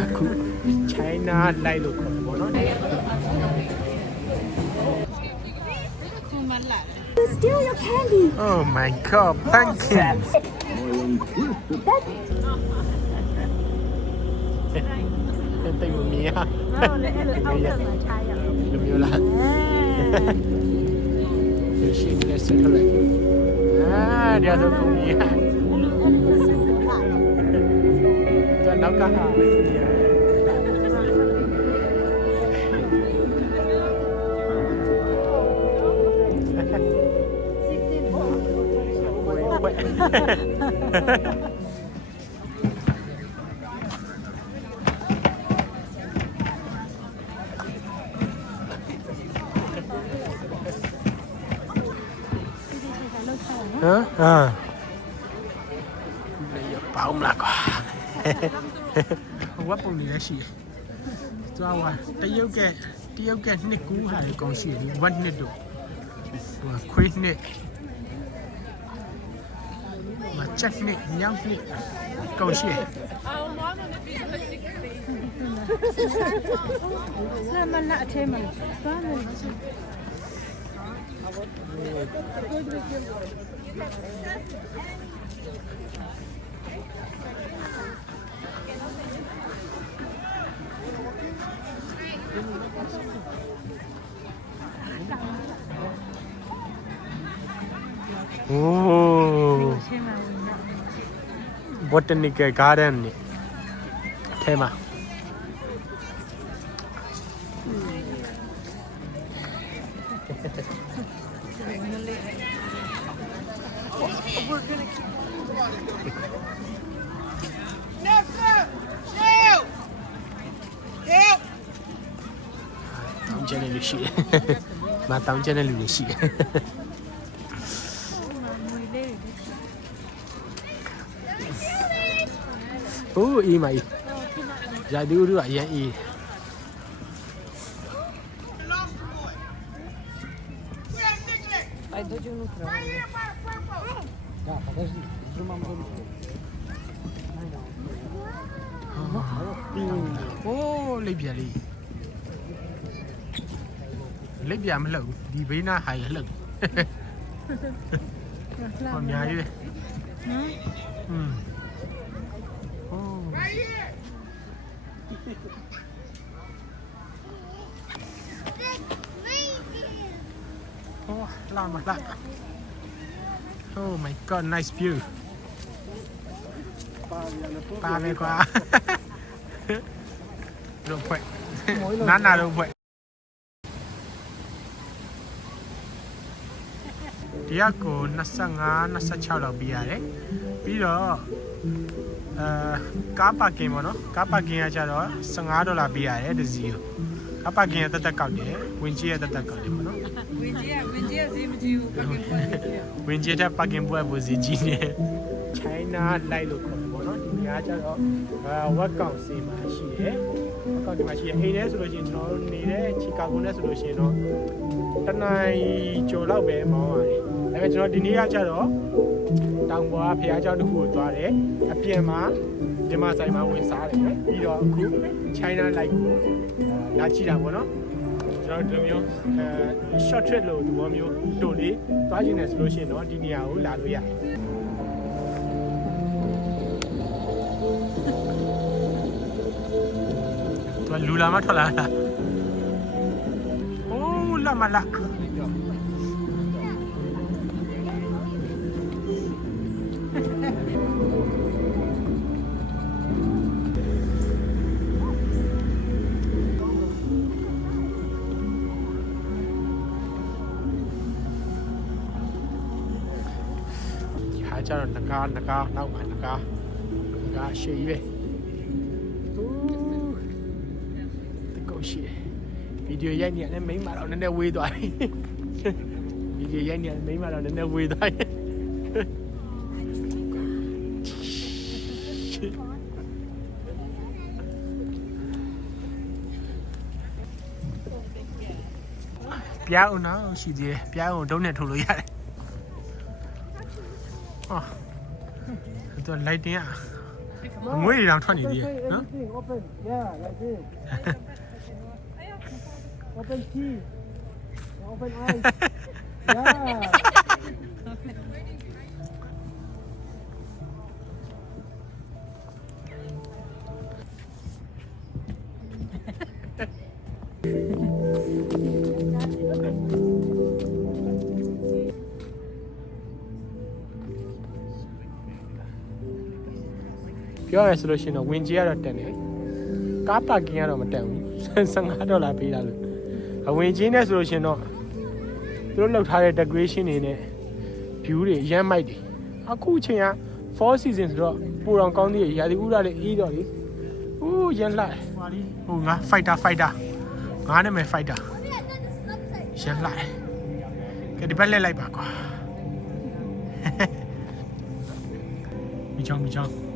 China Lido Steal your candy. Oh my god, pumpkin. Gente mía. Lo mío đâu có Hả? À. Bây giờ bão lạc quá. ဝက်ပုံတွေလည်းရှိတယ်။သူကတရုတ်ကတရုတ်ကနှစ်ကူးဟာလည်းကောင်းရှိတယ်ဝက်နှစ်တို့ဟိုခွေးနှစ်မချက်နှစ်ညောင်နှစ်ကောင်းရှိတယ်။ဆမနာအထဲမှာသွားမယ်။ 오 botanic garden ની 테마 We're gonna keep Nelson! Shoot! Help! Tamca na lushi. Ma tamca na lushi. Oo, i mai. Jadi uru ayan i. Пойду, Дюну, правильно. Да, подожди, сжимаем ручку. Ô, lấy bia đi. Lấy bia mới lẩu, đi với na hay lẩu. Còn nhà đi Ừ. Ô. Ô, làm mà làm Oh my god nice view ပါပဲကွာလုံးဖွဲ့နာနာလုံးဖွဲ့တရက်ကို25 26လောက်ပေးရတယ်ပြီးတော့အာကားပါကင်ပေါ့နော်ကားပါကင်ကကျတော့15ဒေါ်လာပေးရတယ်တစ်စီးကိုကားပါကင်ကတက်တက်ကောက်တယ်ဝင်ကြီးကတက်တက်ကောက်တယ်ပေါ့နော်ဝင်ကြီးကဝင် ကြီးကို parking ပွက်နေတယ်ဝင်ကြီးတဲ့ parking ပွဲပူစီကြီးနေ China Light လို့ခေါ်တယ်ပေါ့နော်ဒီနေရာကျတော့အာ work council မှာရှိတယ် work council မှာရှိတယ်အိမ်ထဲဆိုလို့ရှိရင်ကျွန်တော်တို့နေတဲ့ Chicago နဲ့ဆိုလို့ရှိရင်တော့တနိုင်ကျော်လောက်ပဲမောင်းရတယ်ဒါပေမဲ့ကျွန်တော်ဒီနေ့ကကျတော့တောင်ပေါ်ကဖရားကျောင်းတစ်ခုကိုသွားတယ်အပြင်မှာဒီမှာဆိုင်မှာဝင်စားတယ်ပြီးတော့အခု China Light ကိုလာကြည့်တာပေါ့နော် ကျွန်တော်ဒီလိုမျိုးအဲ short trip လို့ဒီဘောမျိုးတို့လေးသွားခြင်းနဲ့ဆိုလို့ရှိရင်တော့ဒီနေရာကိုလာလို့ရတယ်သူလူလာမထွက်လာတာအိုးလာမလာ ကျတော့ငကားငကားနောက်မှာငကားငကားရှေ့ကြီးပဲအိုးတကုတ်ရှိတယ်ဗီဒီယိုရိုက်နေရတယ်မိန်းမတော့နည်းနည်းဝေးသွားပြီဗီဒီယိုရိုက်နေရတယ်မိန်းမတော့နည်းနည်းဝေးသွားပြီပြားအောင်တော့ရှိသေးတယ်ပြားအောင်ဒုံးနဲ့ထုတ်လို့ရတယ် 啊，这来点，我也想穿你的，嗯。哈哈。ပြောရဆိုလို့ရှိရင်တော့ဝင်ကြီးကတော့တက်တယ်ကားပါကင်ကတော့မတက်ဘူး15ဒေါ်လာပေးတာလို့အဝင်ကြီးနဲ့ဆိုလို့ရှိရင်တော့သူတို့လောက်ထားတဲ့ decoration တွေနဲ့ view တွေအရမ်းမိုက်တယ်အခုအချိန်က4 season ဆိုတော့ပူတော်ကောင်းသေးရရာသီဥတုလေးအေးတော့လေဦးရမ်းလိုက်ဟွာလေးဟိုငါ fighter fighter ငါနာမည် fighter ရမ်းလိုက်ကဲဒီဘက်လက်လိုက်ပါကွာမိချောင်းမိချောင်း